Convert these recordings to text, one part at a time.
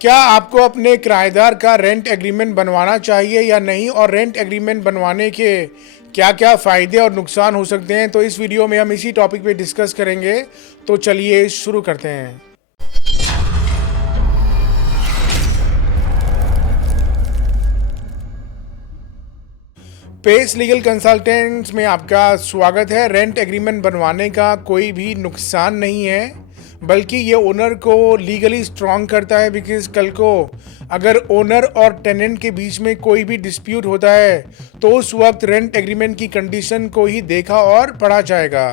क्या आपको अपने किराएदार का रेंट एग्रीमेंट बनवाना चाहिए या नहीं, और रेंट एग्रीमेंट बनवाने के क्या क्या फ़ायदे और नुकसान हो सकते हैं, तो इस वीडियो में हम इसी टॉपिक पे डिस्कस करेंगे। तो चलिए शुरू करते हैं। पेस लीगल कंसल्टेंट्स में आपका स्वागत है। रेंट एग्रीमेंट बनवाने का कोई भी नुकसान नहीं है, बल्कि ये ओनर को लीगली स्ट्रॉन्ग करता है। बिकॉज कल को अगर ओनर और टेनेंट के बीच में कोई भी डिस्प्यूट होता है तो उस वक्त रेंट एग्रीमेंट की कंडीशन को ही देखा और पढ़ा जाएगा।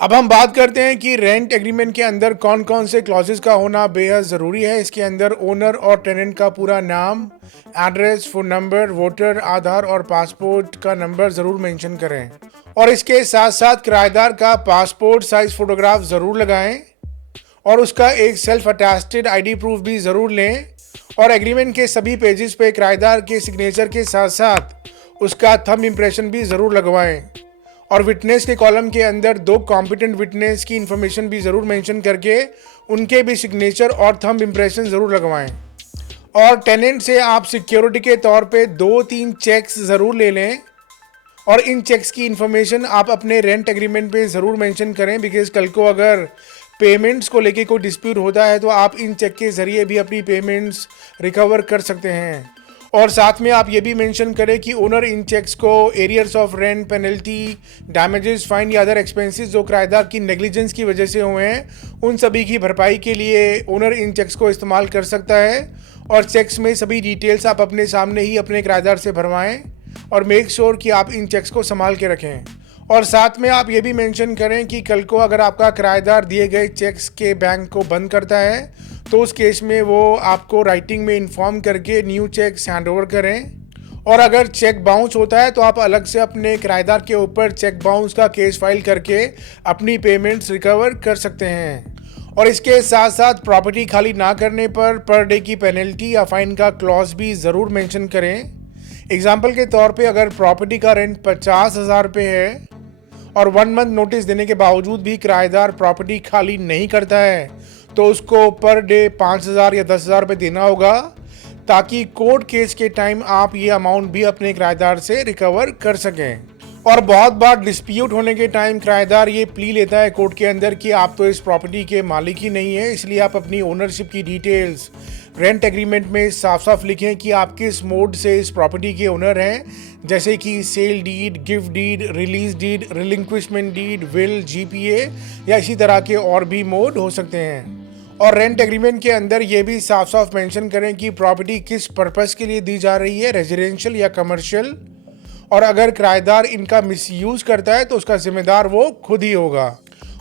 अब हम बात करते हैं कि रेंट एग्रीमेंट के अंदर कौन कौन से क्लॉजेस का होना बेहद ज़रूरी है। इसके अंदर ओनर और टेनेंट का पूरा नाम, एड्रेस, फ़ोन नंबर, वोटर आधार और पासपोर्ट का नंबर ज़रूर मेंशन करें। और इसके साथ साथ किराएदार का पासपोर्ट साइज फ़ोटोग्राफ ज़रूर लगाएं और उसका एक सेल्फ अटेस्टेड आईडी प्रूफ भी ज़रूर लें। और एग्रीमेंट के सभी पेजेस पे किराएदार के सिग्नेचर के साथ साथ उसका थंब इम्प्रेशन भी ज़रूर लगवाएं। और विटनेस के कॉलम के अंदर 2 कॉम्पिटेंट विटनेस की इन्फॉर्मेशन भी ज़रूर मेंशन करके उनके भी सिग्नेचर और थंब इम्प्रेशन ज़रूर लगवाएं। और टेनेंट से आप सिक्योरिटी के तौर पे 2-3 चेक्स ज़रूर ले लें और इन चेक्स की इन्फॉर्मेशन आप अपने रेंट एग्रीमेंट पे ज़रूर मेंशन करें। बिकॉज कल को अगर पेमेंट्स को लेके कोई डिस्प्यूट होता है तो आप इन चेक के ज़रिए भी अपनी पेमेंट्स रिकवर कर सकते हैं। और साथ में आप ये भी मेंशन करें कि ओनर इन चेक्स को arrears of rent, penalty, damages, fine या अदर एक्सपेंसेस जो किराएदार की नेग्लिजेंस की वजह से हुए हैं उन सभी की भरपाई के लिए ओनर इन चेक्स को इस्तेमाल कर सकता है। और चेक्स में सभी डिटेल्स आप अपने सामने ही अपने किराएदार से भरवाएं और मेक श्योर कि आप इन चेक्स को संभाल के रखें। और साथ में आप ये भी मेंशन करें कि कल को अगर आपका किराएदार दिए गए चेक्स के बैंक को बंद करता है तो उस केस में वो आपको राइटिंग में इन्फॉर्म करके न्यू चेक्स हैंड ओवर करें। और अगर चेक बाउंस होता है तो आप अलग से अपने किराएदार के ऊपर चेक बाउंस का केस फाइल करके अपनी पेमेंट्स रिकवर कर सकते हैं। और इसके साथ साथ प्रॉपर्टी खाली ना करने पर डे की पेनल्टी या फाइन का क्लॉज भी ज़रूर मेंशन करें। एग्जाम्पल के तौर पे अगर प्रॉपर्टी का रेंट 50,000 रुपये है और 1 मंथ नोटिस देने के बावजूद भी किराएदार प्रॉपर्टी खाली नहीं करता है तो उसको पर डे 5,000 या 10,000 रुपये देना होगा, ताकि कोर्ट केस के टाइम आप ये अमाउंट भी अपने किराएदार से रिकवर कर सकें। और बहुत बार डिस्प्यूट होने के टाइम किराएदार ये प्ली लेता है कोर्ट के अंदर कि आप तो इस प्रॉपर्टी के मालिक ही नहीं है, इसलिए आप अपनी ओनरशिप की डिटेल्स रेंट एग्रीमेंट में साफ साफ लिखें कि आप किस मोड से इस प्रॉपर्टी के ओनर हैं, जैसे कि sale deed, gift deed, release deed, relinquishment deed, will, GPA या इसी तरह के और भी मोड हो सकते हैं। और रेंट एग्रीमेंट के अंदर ये भी साफ साफ मेंशन करें कि प्रॉपर्टी किस पर्पस के लिए दी जा रही है, रेजिडेंशियल या कमर्शियल। और अगर किराएदार इनका मिसयूज करता है तो उसका जिम्मेदार वो खुद ही होगा।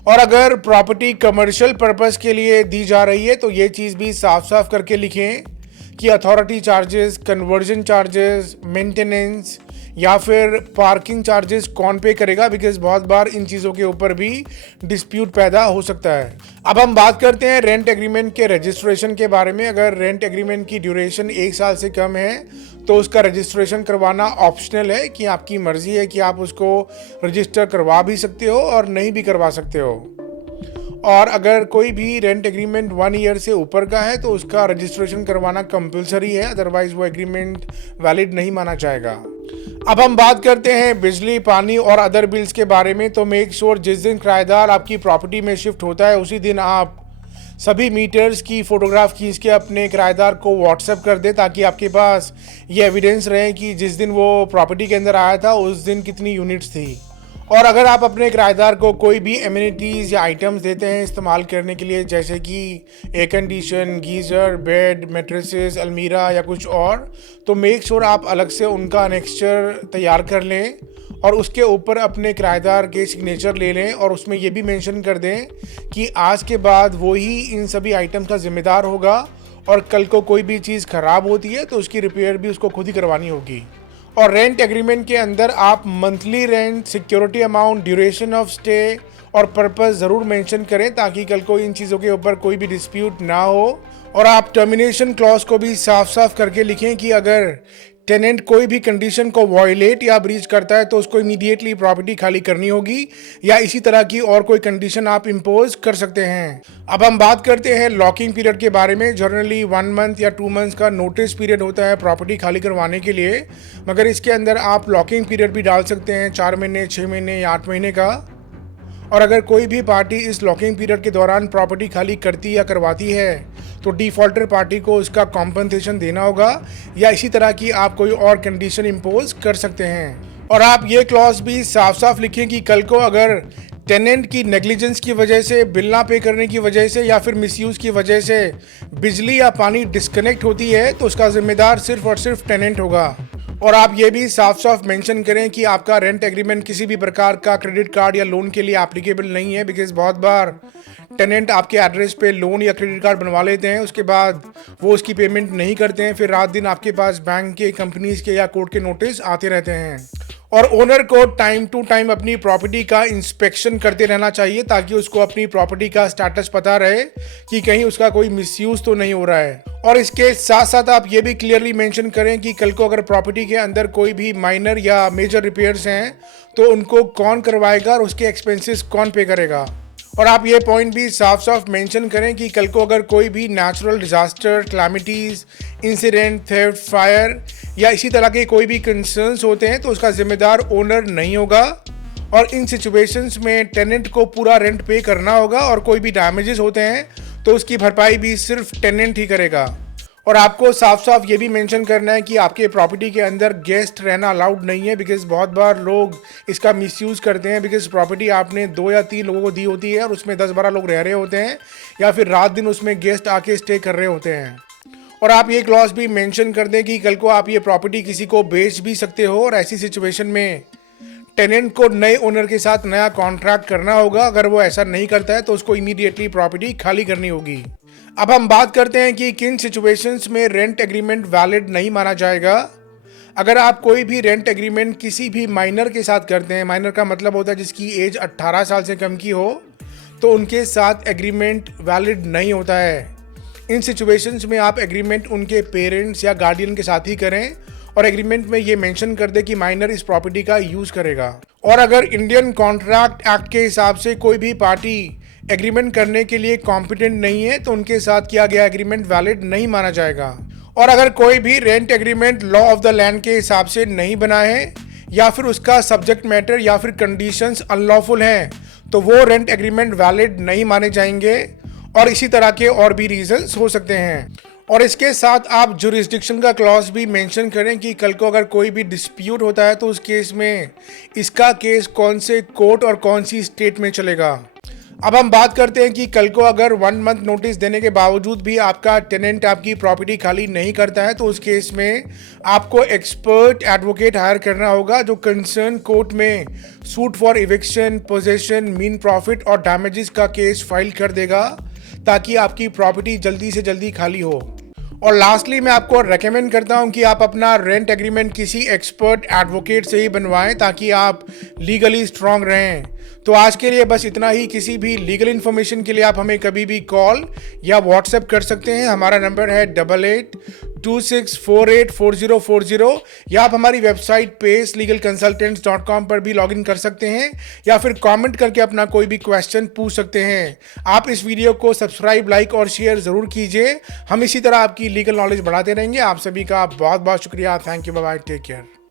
और अगर प्रॉपर्टी कमर्शियल पर्पस के लिए दी जा रही है तो ये चीज़ भी साफ साफ करके लिखें कि authority charges, conversion charges, maintenance या फिर पार्किंग चार्जेस कौन पे करेगा। बिकॉज बहुत बार इन चीज़ों के ऊपर भी डिस्प्यूट पैदा हो सकता है। अब हम बात करते हैं रेंट एग्रीमेंट के रजिस्ट्रेशन के बारे में। अगर रेंट एग्रीमेंट की ड्यूरेशन 1 साल से कम है तो उसका रजिस्ट्रेशन करवाना ऑप्शनल है, कि आपकी मर्जी है कि आप उसको रजिस्टर करवा भी सकते हो और नहीं भी करवा सकते हो। और अगर कोई भी रेंट एग्रीमेंट 1 ईयर से ऊपर का है तो उसका रजिस्ट्रेशन करवाना कंपलसरी है, अदरवाइज वो एग्रीमेंट वैलिड नहीं माना जाएगा। अब हम बात करते हैं बिजली, पानी और अदर बिल्स के बारे में। तो मेक श्योर जिस दिन किराएदार आपकी प्रॉपर्टी में शिफ्ट होता है उसी दिन आप सभी मीटर्स की फ़ोटोग्राफ खींच के अपने किराएदार को व्हाट्सएप कर दें, ताकि आपके पास ये एविडेंस रहे कि जिस दिन वो प्रॉपर्टी के अंदर आया था उस दिन कितनी यूनिट्स थी। और अगर आप अपने किराएदार को कोई भी एमिनिटीज़ या आइटम्स देते हैं इस्तेमाल करने के लिए, जैसे कि air condition, geyser, bed, mattresses, अलमीरा या कुछ और, तो मेक श्योर आप अलग से उनका अनेक्स्चर तैयार कर लें और उसके ऊपर अपने किराएदार के सिग्नेचर ले लें और उसमें ये भी मेंशन कर दें कि आज के बाद वो ही इन सभी आइटम्स का जिम्मेदार होगा और कल को कोई भी चीज़ ख़राब होती है तो उसकी रिपेयर भी उसको खुद ही करवानी होगी। और रेंट एग्रीमेंट के अंदर आप monthly rent, security amount, duration of stay और पर्पस ज़रूर मेंशन करें, ताकि कल को इन चीज़ों के ऊपर कोई भी डिस्प्यूट ना हो। और आप टर्मिनेशन क्लॉज को भी साफ साफ करके लिखें कि अगर टेनेंट कोई भी कंडीशन को वॉयलेट या ब्रीच करता है तो उसको इमीडिएटली प्रॉपर्टी खाली करनी होगी, या इसी तरह की और कोई कंडीशन आप इम्पोज कर सकते हैं। अब हम बात करते हैं लॉकिंग पीरियड के बारे में। जनरली 1 मंथ या 2 मंथ्स का नोटिस पीरियड होता है प्रॉपर्टी खाली करवाने के लिए, मगर इसके अंदर आप लॉकिंग पीरियड भी डाल सकते हैं 4 महीने, 6 महीने या 8 महीने का। और अगर कोई भी पार्टी इस लॉकिंग पीरियड के दौरान प्रॉपर्टी खाली करती या करवाती है तो डिफॉल्टर पार्टी को उसका कॉम्पनसेशन देना होगा, या इसी तरह की आप कोई और कंडीशन इम्पोज कर सकते हैं। और आप ये क्लॉज भी साफ साफ लिखें कि कल को अगर टेनेंट की नेग्लिजेंस की वजह से, बिल ना पे करने की वजह से या फिर मिसयूज़ की वजह से बिजली या पानी डिस्कनेक्ट होती है तो उसका जिम्मेदार सिर्फ और सिर्फ टेनेंट होगा। और आप ये भी साफ साफ मेंशन करें कि आपका रेंट एग्रीमेंट किसी भी प्रकार का क्रेडिट कार्ड या लोन के लिए एप्लीकेबल नहीं है, बिकॉज बहुत बार टेनेंट आपके एड्रेस पे लोन या क्रेडिट कार्ड बनवा लेते हैं, उसके बाद वो उसकी पेमेंट नहीं करते हैं, फिर रात दिन आपके पास बैंक के, कंपनीज के या कोर्ट के नोटिस आते रहते हैं। और ओनर को टाइम टू टाइम अपनी प्रॉपर्टी का इंस्पेक्शन करते रहना चाहिए ताकि उसको अपनी प्रॉपर्टी का स्टेटस पता रहे कि कहीं उसका कोई मिसयूज तो नहीं हो रहा है। और इसके साथ साथ आप ये भी क्लियरली मेंशन करें कि कल को अगर प्रॉपर्टी के अंदर कोई भी माइनर या मेजर रिपेयर्स हैं तो उनको कौन करवाएगा और उसके एक्सपेंसेस कौन पे करेगा। और आप ये पॉइंट भी साफ साफ मेंशन करें कि कल को अगर कोई भी natural disaster, calamities, incident, theft, fire या इसी तरह के कोई भी कंसर्न्स होते हैं तो उसका जिम्मेदार ओनर नहीं होगा। और इन सिचुएशंस में टेनेंट को पूरा रेंट पे करना होगा, और कोई भी डैमेजेस होते हैं तो उसकी भरपाई भी सिर्फ टेनेंट ही करेगा। और आपको साफ साफ ये भी मेंशन करना है कि आपके प्रॉपर्टी के अंदर गेस्ट रहना अलाउड नहीं है, बिकॉज बहुत बार लोग इसका मिसयूज़ करते हैं, बिकॉज प्रॉपर्टी आपने 2 या 3 लोगों को दी होती है और उसमें 10-12 लोग रह रहे होते हैं, या फिर रात दिन उसमें गेस्ट आके स्टे कर रहे होते हैं। और आप ये क्लॉज भी मेंशन कर दें कि कल को आप ये प्रॉपर्टी किसी को बेच भी सकते हो, और ऐसी सिचुएशन में टेनेंट को नए ओनर के साथ नया कॉन्ट्रैक्ट करना होगा। अगर वो ऐसा नहीं करता है तो उसको इमीडिएटली प्रॉपर्टी खाली करनी होगी। अब हम बात करते हैं कि किन सिचुएशंस में रेंट एग्रीमेंट वैलिड नहीं माना जाएगा। अगर आप कोई भी रेंट एग्रीमेंट किसी भी माइनर के साथ करते हैं, माइनर का मतलब होता है जिसकी एज 18 साल से कम की हो, तो उनके साथ एग्रीमेंट वैलिड नहीं होता है। इन सिचुएशंस में आप एग्रीमेंट उनके पेरेंट्स या गार्डियन के साथ ही करें, और एग्रीमेंट में ये मेंशन कर दे कि माइनर इस प्रॉपर्टी का यूज़ करेगा। और अगर इंडियन कॉन्ट्रैक्ट एक्ट के हिसाब से कोई भी पार्टी एग्रीमेंट करने के लिए कॉम्पिटेंट नहीं है तो उनके साथ किया गया एग्रीमेंट वैलिड नहीं माना जाएगा। और अगर कोई भी rent agreement law of the land के हिसाब से नहीं बना है, या फिर उसका सब्जेक्ट मैटर या फिर कंडीशंस अनलॉफुल हैं, तो वो रेंट एग्रीमेंट वैलिड नहीं माने जाएंगे। और इसी तरह के और भी रीजंस हो सकते हैं। और इसके साथ आप जुरिस्डिक्शन का क्लॉज भी मेंशन करें कि कल को अगर कोई भी डिस्प्यूट होता है तो उस केस में इसका केस कौन से कोर्ट और कौन सी स्टेट में चलेगा। अब हम बात करते हैं कि कल को अगर 1 मंथ नोटिस देने के बावजूद भी आपका टेनेंट आपकी प्रॉपर्टी खाली नहीं करता है तो उस केस में आपको एक्सपर्ट एडवोकेट हायर करना होगा जो कंसर्न कोर्ट में suit for eviction, possession, mean profit और डैमेजेस का केस फाइल कर देगा ताकि आपकी प्रॉपर्टी जल्दी से जल्दी खाली हो। और लास्टली मैं आपको रेकमेंड करता हूं कि आप अपना रेंट एग्रीमेंट किसी एक्सपर्ट एडवोकेट से ही बनवाएं ताकि आप लीगली स्ट्रांग रहें। तो आज के लिए बस इतना ही। किसी भी लीगल इन्फॉर्मेशन के लिए आप हमें कभी भी कॉल या व्हाट्सएप कर सकते हैं। हमारा नंबर है 8826484040, या आप हमारी वेबसाइट pacelegalconsultants.com पर भी लॉगिन कर सकते हैं, या फिर कमेंट करके अपना कोई भी क्वेश्चन पूछ सकते हैं। आप इस वीडियो को सब्सक्राइब, लाइक और शेयर ज़रूर कीजिए। हम इसी तरह आपकी लीगल नॉलेज बढ़ाते रहेंगे। आप सभी का बहुत बहुत शुक्रिया। Thank you, bye bye, take care.